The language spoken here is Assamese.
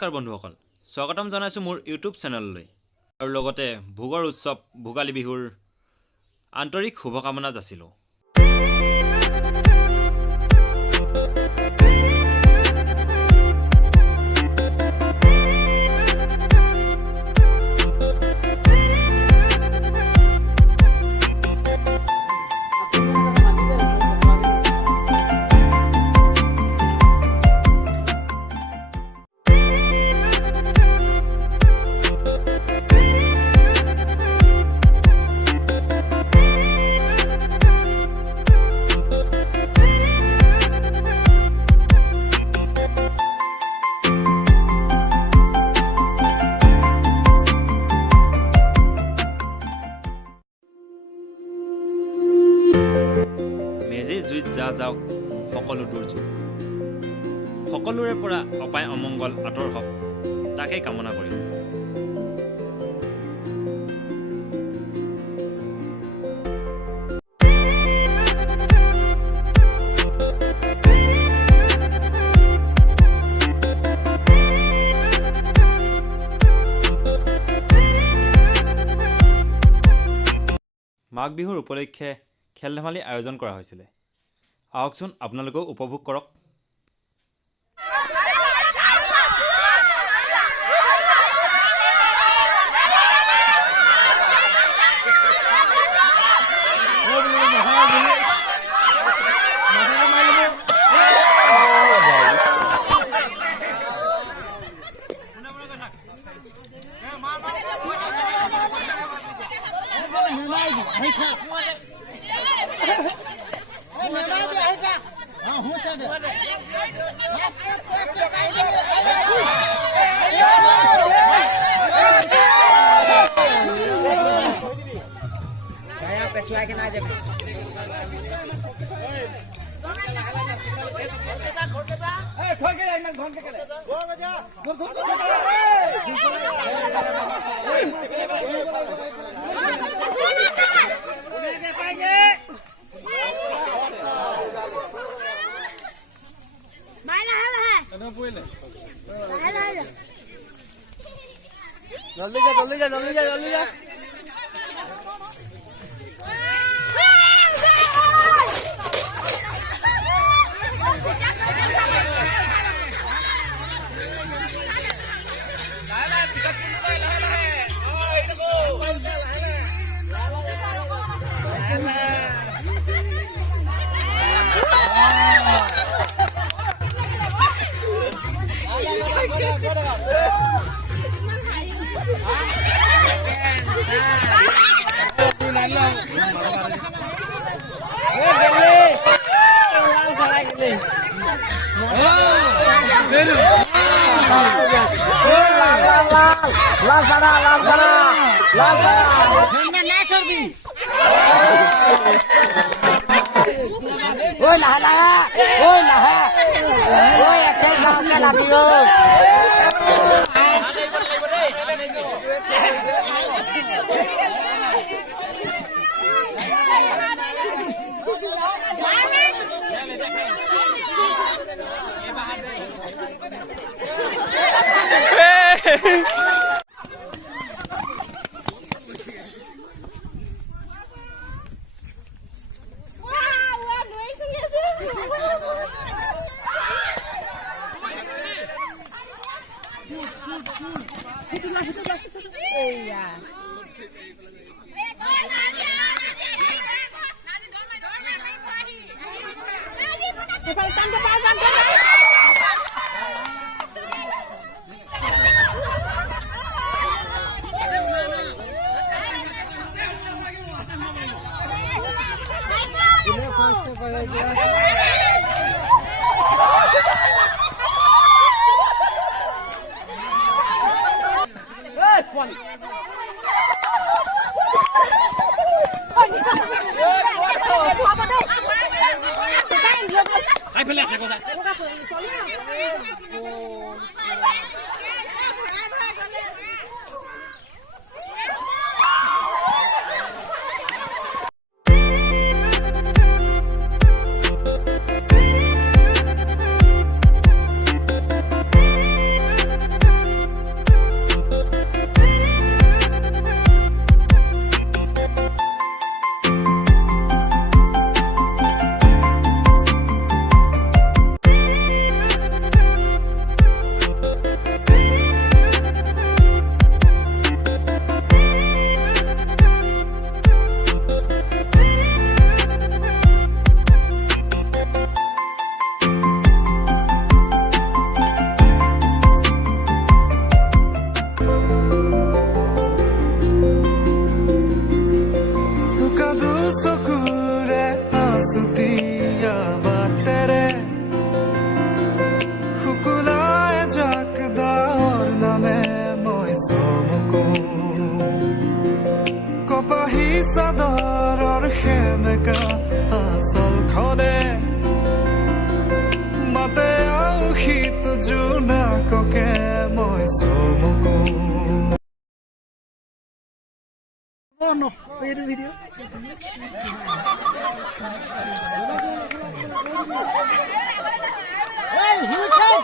নমস্কাৰ বন্ধুসকল, স্বাগতম জনাইছোঁ মোৰ ইউটিউব চেনেললৈ আৰু লগতে ভোগৰ উৎসৱ ভোগালী বিহুৰ আন্তৰিক শুভকামনা যাচিলোঁ। মেজিৰ জুইত যা যাওক সকলো দুৰ্যোগ, সকলোৰে পৰা অপায় অমংগল আঁতৰ হওক, তাকেই কামনা কৰিম। মাঘ বিহুৰ উপলক্ষে খেল ধেমালি আয়োজন কৰা হৈছিলে। আহকচোন আপোনালোকেও উপভোগ কৰক। जल्दी जा जल्दी जा जल्दी जा जल्दी जा চকুৰে আছুতীয়া বাটেৰে শুকুলাই জাক দাৰ নামে মই চমকো কপাহী চাদৰৰ সেমেকা আচলখনে মাতে আউসীত জোনাককে মই চমকো Oh no, wait a video. Hey, huge head!